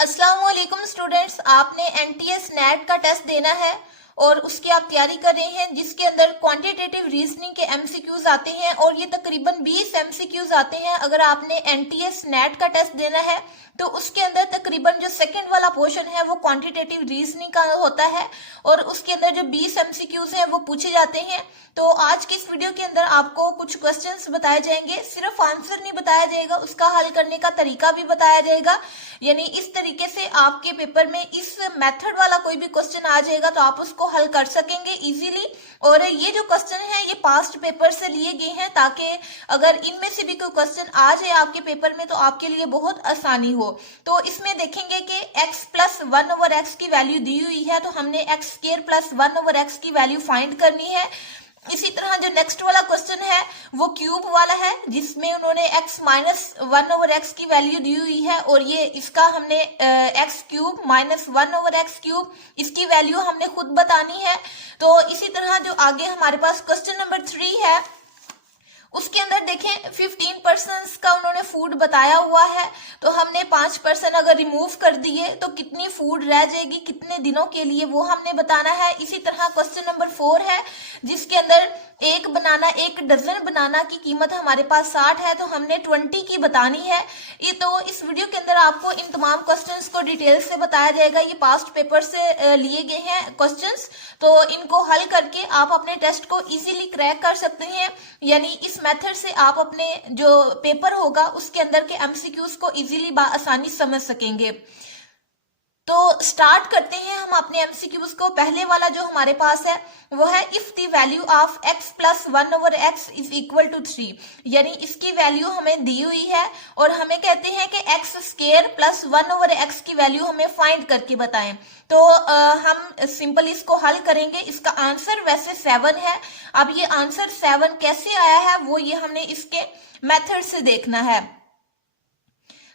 अस्सलाम वालेकुम स्टूडेंट्स, आपने एनटीएस नेट का टेस्ट देना है और उसकी आप तैयारी कर रहे हैं जिसके अंदर क्वांटिटेटिव रीजनिंग के एमसीक्यूज आते हैं और ये तकरीबन 20 एमसीक्यूज आते हैं। अगर आपने एनटीएस नेट का टेस्ट देना है तो उसके अंदर तकरीबन जो सेकंड वाला पोर्शन है वो क्वांटिटेटिव रीजनिंग का होता है और उसके अंदर जो 20 एमसीक्यूज हैं वो पूछे जाते हैं। तो आज की इस वीडियो के अंदर आपको कुछ क्वेश्चंस बताए जाएंगे, सिर्फ आंसर नहीं बताया जाएगा, उसका हल करने का तरीका भी बताया जाएगा। यानी इस तरीके से आपके पेपर में इस मेथड वाला कोई भी क्वेश्चन आ जाएगा तो आप उसको हल कर सकेंगे इजीली। और ये जो क्वेश्चन है ये पास्ट पेपर से लिए गए हैं ताकि अगर इनमें से भी कोई क्वेश्चन आ जाए आपके पेपर में तो आपके लिए बहुत आसानी हो। तो इसमें देखेंगे कि x प्लस 1/x की वैल्यू दी हुई है तो हमने x स्क्वायर प्लस 1/x की वैल्यू फाइंड करनी है। इसी तरह जो नेक्स्ट वाला क्वेश्चन है वो क्यूब वाला है जिसमें उन्होंने x माइनस 1/x की वैल्यू दी हुई है और ये इसका हमने x cube minus 1/x cube इसकी वैल्यू हमने खुद बतानी है। तो इसी तरह जो आगे हमारे पास क्वेश्चन नंबर 3 है उसके अंदर देखें 15% का उन्होंने फूड बताया हुआ है तो हमने 5% अगर रिमूव कर दिए तो कितनी फूड रह जाएगी कितने दिनों के लिए वो हमने बताना है। इसी तरह क्वेश्चन नंबर 4 है जिसके अंदर एक डजन बनाना की कीमत हमारे पास 60 है तो हमने 20 की बतानी है। ये तो इस वीडियो के अंदर आपको इन तमाम क्वेश्चंस को डिटेल से बताया जाएगा। ये पास्ट पेपर से लिए गए हैं क्वेश्चंस, तो इनको हल करके आप अपने टेस्ट को इजीली क्रैक कर सकते हैं। यानी इस मेथड से आप अपने जो पेपर होगा उसके अंदर के एमसीक्यूज को इजीली आसानी समझ सकेंगे। तो स्टार्ट करते हैं हम अपने एमसीक्यूज को। पहले वाला जो हमारे पास है वो है if the value of x plus 1/x is equal to 3। यानी इसकी वैल्यू हमें दी हुई है और हमें कहते हैं कि x स्क्वायर प्लस 1/x की वैल्यू हमें फाइंड करके बताएं। तो हम सिंपल इसको हल करेंगे। इसका आंसर वैसे 7 है। अब ये आंसर 7 कैसे आया है वो ये हमने इसके मेथड से देखना है।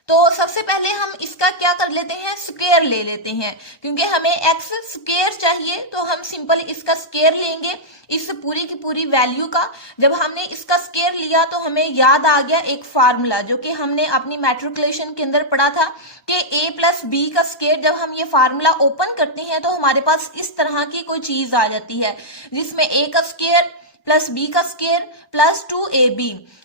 तो सबसे पहले हम इसका क्या कर लेते हैं, स्क्वायर ले लेते हैं क्योंकि हमें x स्क्वायर चाहिए तो हम सिंपल इसका स्क्वायर लेंगे इस पूरी की पूरी वैल्यू का। जब हमने इसका स्क्वायर लिया तो हमें याद आ गया एक फार्मूला जो कि हमने अपनी मैट्रिकुलेशन के अंदर पढ़ा था कि a प्लस बी का स्क्वायर। जब हम ये फार्मूला ओपन करते हैं तो हमारे पास इस तरह की कोई चीज आ जाती है जिसमें a का स्क्वायर प्लस बी का स्क्वायर प्लस 2ab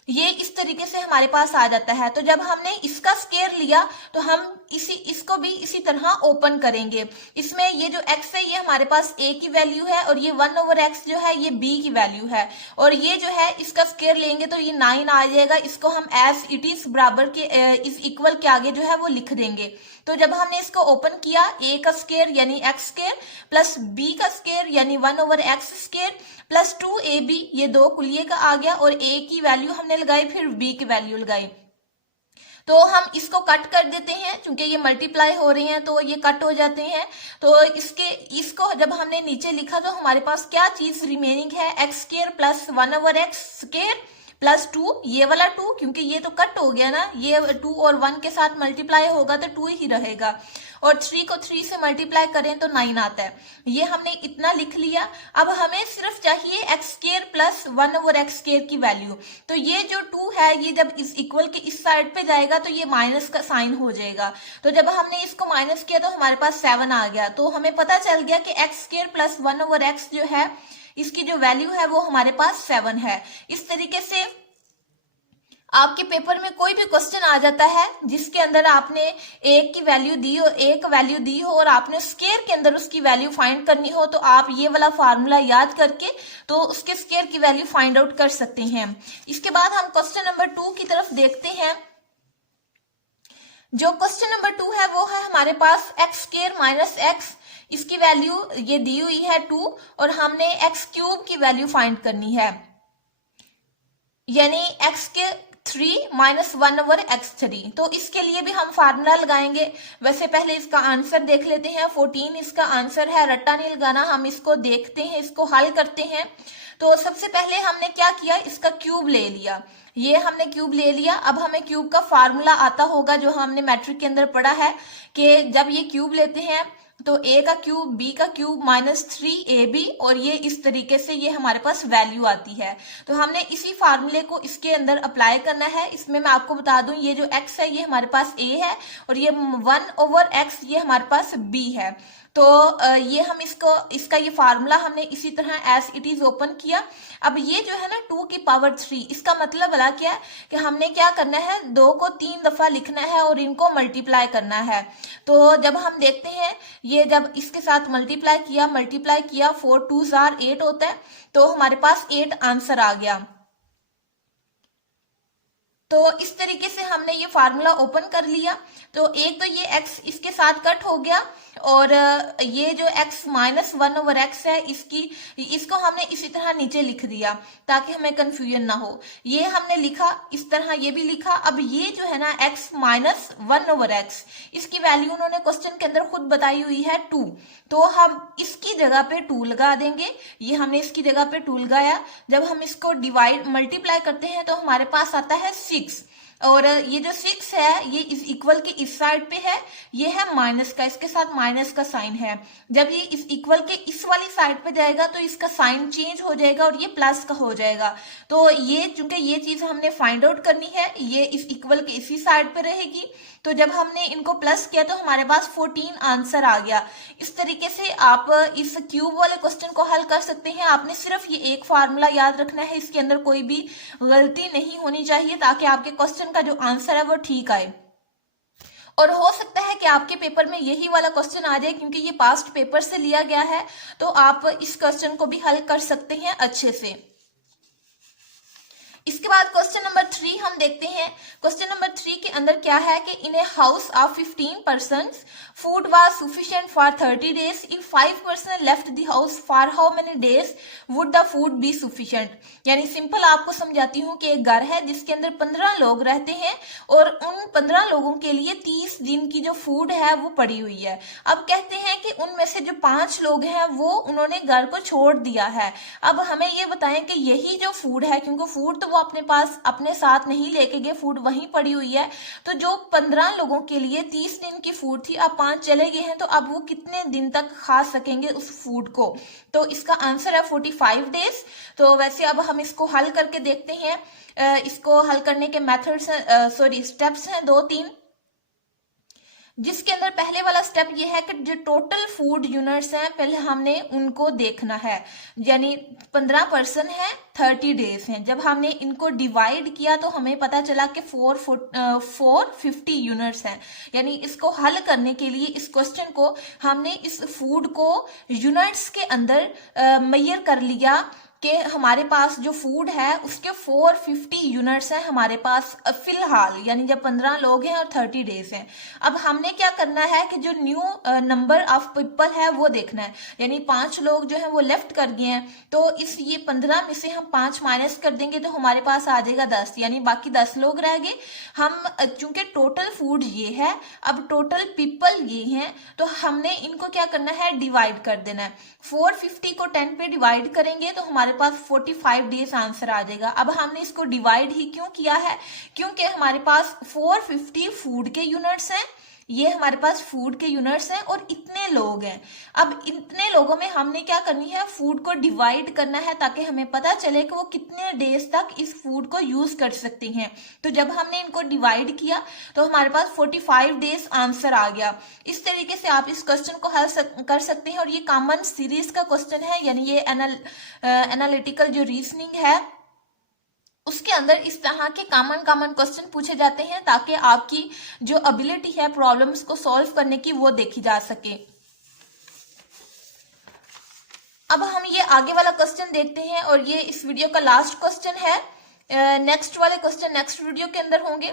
ये इस तरीके से हमारे पास आ जाता है। तो जब हमने इसका स्क्वायर लिया तो हम इसको भी इसी तरह ओपन करेंगे। इसमें ये जो x है ये हमारे पास a की वैल्यू है और ये 1/x जो है ये b की वैल्यू है और ये जो है इसका स्क्वायर लेंगे तो ये 9 आ जाएगा। इसको हम एज इट इज बराबर के इस इक्वल के आगे जो है वो लिख देंगे। तो जब हमने इसको ओपन किया a का स्क्वायर यानी x स्क्वायर प्लस b का स्क्वायर यानी 1/x स्क्वायर प्लस 2ab ये दो कुलिये का आ गया और a की वैल्यू हमने लगाई फिर b की वैल्यू लगाई। तो हम इसको कट कर देते हैं क्योंकि ये मल्टीप्लाई हो रही हैं तो ये कट हो जाते हैं। तो इसको जब हमने नीचे लिखा तो हमारे पास क्या चीज रिमेनिंग है, x square plus 1/x square plus 2 ये वाला 2 क्योंकि ये तो कट हो गया ना, ये 2 और 1 के साथ मल्टीप्लाई होगा तो 2 ही रहेगा और 3 को 3 से मल्टीप्लाई करें तो 9 आता है। ये हमने इतना लिख लिया। अब हमें सिर्फ चाहिए x square plus 1/x square की वैल्यू। तो ये जो 2 है ये जब इस इक्वल के इस साइड पे जाएगा तो ये माइनस का साइन हो जाएगा। तो जब हमने इसको माइनस किया तो हमारे पास 7 आ गया। तो हमें पता चल गया कि x स्क्वायर प्लस 1/x जो है इसकी जो वैल्यू है वो हमारे पास 7 है। इस तरीके से आपके पेपर में कोई भी क्वेश्चन आ जाता है जिसके अंदर आपने एक की वैल्यू दी हो और आपने स्क्वायर के अंदर उसकी वैल्यू फाइंड करनी हो तो आप ये वाला फार्मूला याद करके तो उसके स्क्वायर की वैल्यू फाइंड आउट कर सकते हैं। इसके बाद हम क्वेश्चन नंबर 2 की तरफ देखते हैं। जो क्वेश्चन नंबर 2 है वो है हमारे पास x स्क्वायर माइनस x, इसकी वैल्यू ये दी हुई है 2 और हमने x क्यूब की वैल्यू फाइंड करनी है यानी x के 3 माइनस 1/x3। तो इसके लिए भी हम फार्मूला लगाएंगे। वैसे पहले इसका आंसर देख लेते हैं। 14 इसका आंसर है, रट्टा नहीं लगाना, हम इसको देखते हैं, इसको हल करते हैं। तो सबसे पहले हमने क्या किया, इसका क्यूब ले लिया। ये हमने क्यूब ले लिया। अब हमें क्यूब का फार्मूला आता होगा जो हमने मैट्रिक के अंदर पढ़ा है कि जब ये क्यूब लेते हैं तो a का क्यूब b का क्यूब -3ab, और ये इस तरीके से ये हमारे पास वैल्यू आती है। तो हमने इसी फार्मूले को इसके अंदर अप्लाई करना है। इसमें मैं आपको बता दूं ये जो x है ये हमारे पास a है और ये 1/x ये हमारे पास b है। तो ये हम इसका ये फार्मूला हमने इसी तरह एज इट इज ओपन किया। अब ये जो है ना 2 की पावर 3, इसका मतलब वाला क्या है कि हमने क्या करना है, 2 को 3 दफा लिखना है और इनको मल्टीप्लाई करना है। तो जब हम देखते हैं ये जब इसके साथ मल्टीप्लाई किया 4 2s are 8 होता है, तो हमारे पास 8 आंसर आ गया। तो इस तरीके से हमने ये फार्मूला ओपन कर लिया। तो एक तो ये x इसके साथ कट हो गया और ये जो x -1/x है इसको हमने इसी तरह नीचे लिख दिया ताकि हमें कंफ्यूजन ना हो। ये हमने लिखा इस तरह, ये भी लिखा। अब ये जो है ना x -1/x इसकी वैल्यू उन्होंने क्वेश्चन के अंदर खुद बताई हुई है 2, तो हम इसकी जगह पे 2 लगा देंगे। ये हमने इसकी जगह पे 2 लगाया। जब हम इसको मल्टीप्लाई करते हैं तो हमारे पास आता है 6, और ये जो 6 है ये इस इक्वल के इस साइड पे है, ये है माइनस का, इसके साथ माइनस का साइन है। जब ये इस इक्वल के इस वाली साइड पे जाएगा तो इसका साइन चेंज हो जाएगा और ये प्लस का हो जाएगा। तो ये चूंकि ये चीज हमने फाइंड आउट करनी है, ये इस इक्वल के इसी साइड पे रहेगी। तो जब हमने इनको प्लस किया तो हमारे पास 14 आंसर आ गया। इस तरीके से आप इस क्यूब वाले क्वेश्चन को हल कर सकते हैं। आपने सिर्फ ये एक फार्मूला याद रखना है, इसके अंदर कोई भी गलती नहीं होनी चाहिए ताकि आपके क्वेश्चन का जो आंसर है वो ठीक आए। और हो सकता है कि आपके पेपर में यही वाला क्वेश्चन आ जाए क्योंकि ये पास्ट पेपर से लिया गया है, तो आप इस क्वेश्चन को भी हल कर सकते हैं अच्छे से। इसके बाद क्वेश्चन नंबर 3 हम देखते हैं। क्वेश्चन नंबर 3 के अंदर क्या है कि in a house of 15 persons food was sufficient for 30 days। If 5 person left the house for how many days would the food be sufficient. यानी सिंपल आपको समझाती हूँ कि एक घर है जिसके अंदर 15 लोग रहते हैं और उन 15 लोगों के लिए 30 दिन की जो फूड है वो पड़ी हुई है। अब कहते हैं कि उनमें से जो 5 लोग हैं वो उन्होंने घर को छोड़ दिया है। अब हमें ये बताएं कि यही जो फूड है, क्योंकि फूड तो वो अपने पास अपने साथ नहीं लेके गए, फूड वहीं पड़ी हुई है, तो जो 15 लोगों के लिए 30 दिन की फूड थी, अब 5 चले गए हैं, तो अब वो कितने दिन तक खा सकेंगे उस फूड को। तो इसका आंसर है 45 डेज। तो वैसे अब हम इसको हल करके देखते हैं। इसको हल करने के मेथड्स स्टेप्स हैं 2-3, जिसके अंदर पहले वाला स्टेप ये है कि जो टोटल फूड यूनिट्स हैं पहले हमने उनको देखना है। यानी 15 पर्सन है, 30 डेज हैं। जब हमने इनको डिवाइड किया तो हमें पता चला कि 450 यूनिट्स हैं। यानी इसको हल करने के लिए इस क्वेश्चन को हमने इस फूड को यूनिट्स के अंदर मेजर कर लिया कि हमारे पास जो फूड है उसके 450 यूनिट्स हैं हमारे पास फिलहाल, यानी जब 15 लोग हैं और 30 डेज हैं। अब हमने क्या करना है कि जो न्यू नंबर ऑफ पीपल है वो देखना है। यानी 5 लोग जो है वो लेफ्ट कर गए हैं, तो इस ये 15 में से हम 5 माइनस कर देंगे तो हमारे पास आ जाएगा 10, यानी बाकी 10 लोग रह गए। हम चूंकि टोटल फूड ये है, अब टोटल पीपल ये हैं, तो हमने इनको क्या करना है, डिवाइड कर देना है। 450 को 10 पे डिवाइड करेंगे तो हमारे पास 45 डेज आंसर आ जाएगा। अब हमने इसको डिवाइड ही क्यों किया है, क्योंकि हमारे पास 450 फूड के यूनिट्स हैं, ये हमारे पास फूड के यूनिट्स हैं और इतने लोग हैं। अब इतने लोगों में हमने क्या करनी है, फूड को डिवाइड करना है ताकि हमें पता चले कि वो कितने डेज तक इस फूड को यूज कर सकते हैं। तो जब हमने इनको डिवाइड किया तो हमारे पास 45 डेज आंसर आ गया। इस तरीके से आप इस क्वेश्चन को हल कर सकते हैं और ये कॉमन सीरीज का क्वेश्चन है, यानी ये एनालिटिकल जो रीजनिंग है उसके अंदर इस तरह के कॉमन क्वेश्चन पूछे जाते हैं ताकि आपकी जो एबिलिटी है प्रॉब्लम्स को सॉल्व करने की वो देखी जा सके। अब हम ये आगे वाला क्वेश्चन देखते हैं और ये इस वीडियो का लास्ट क्वेश्चन है। नेक्स्ट वाले क्वेश्चन नेक्स्ट वीडियो के अंदर होंगे।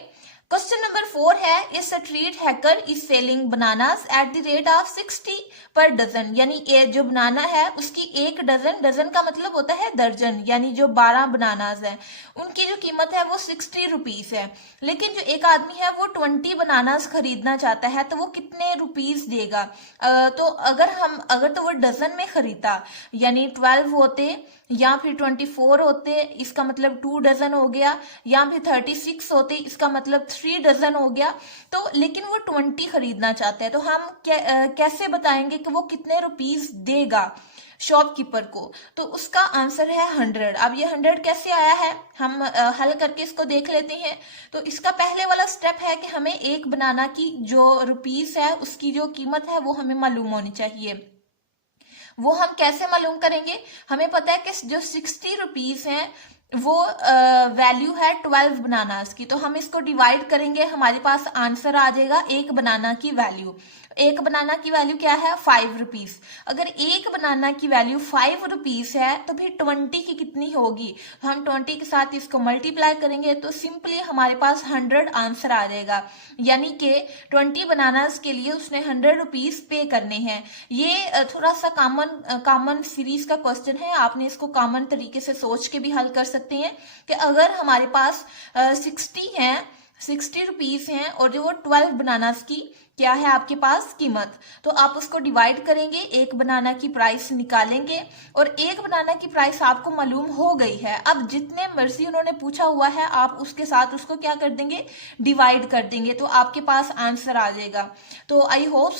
क्वेश्चन नंबर 4 है, a street hawker is selling bananas at the rate of 60 per dozen, यानी ये जो बनाना है उसकी एक डजन, डजन का मतलब होता है दर्जन, यानी जो 12 बनानास है उनकी जो कीमत है वो 60 रुपीज है। लेकिन जो एक आदमी है वो 20 बनानास खरीदना चाहता है, तो वो कितने रुपीज देगा? तो अगर तो वो डजन में खरीदता, यानी 12 होते या फिर 24 होते, इसका मतलब 2 डजन हो गया, या फिर 36 होते, इसका मतलब 3 डजन हो गया। तो लेकिन वो 20 खरीदना चाहते हैं, तो हम कैसे बताएंगे कि वो कितने रुपीस देगा शॉपकीपर को? तो उसका आंसर है 100। अब ये 100 कैसे आया है, हम हल करके इसको देख लेते हैं। तो इसका पहले वाला स्टेप है कि हमें एक बनाना की जो रुपीस है उसकी जो कीमत है वो हमें मालूम होनी चाहिए। वो हम कैसे मालूम करेंगे? हमें पता है कि जो 60 रुपीज है वो वैल्यू है 12 बनानास की, तो हम इसको डिवाइड करेंगे, हमारे पास आंसर आ जाएगा एक बनाना की वैल्यू। एक बनाना की वैल्यू क्या है? 5 रुपीज। अगर एक बनाना की वैल्यू 5 रुपीज है तो फिर 20 की कितनी होगी? हम 20 के साथ इसको मल्टीप्लाई करेंगे तो सिंपली हमारे पास 100 आंसर आ जाएगा, यानी कि 20 बनानास के लिए उसने 100 रुपीज पे करने हैं। ये थोड़ा सा कॉमन सीरीज का क्वेश्चन है, आपने इसको कॉमन तरीके से सोच के भी हल कर सकते हैं कि अगर हमारे पास 60 रुपीज हैं और जो वो 12 बनानास की क्या है आपके पास कीमत, तो आप उसको डिवाइड करेंगे, एक बनाना की प्राइस निकालेंगे और एक बनाना की प्राइस आपको मालूम हो गई है। अब जितने मर्जी उन्होंने पूछा हुआ है आप उसके साथ उसको क्या कर देंगे? डिवाइड कर देंगे, तो आपके पास आंसर आ जाएगा। तो आई होप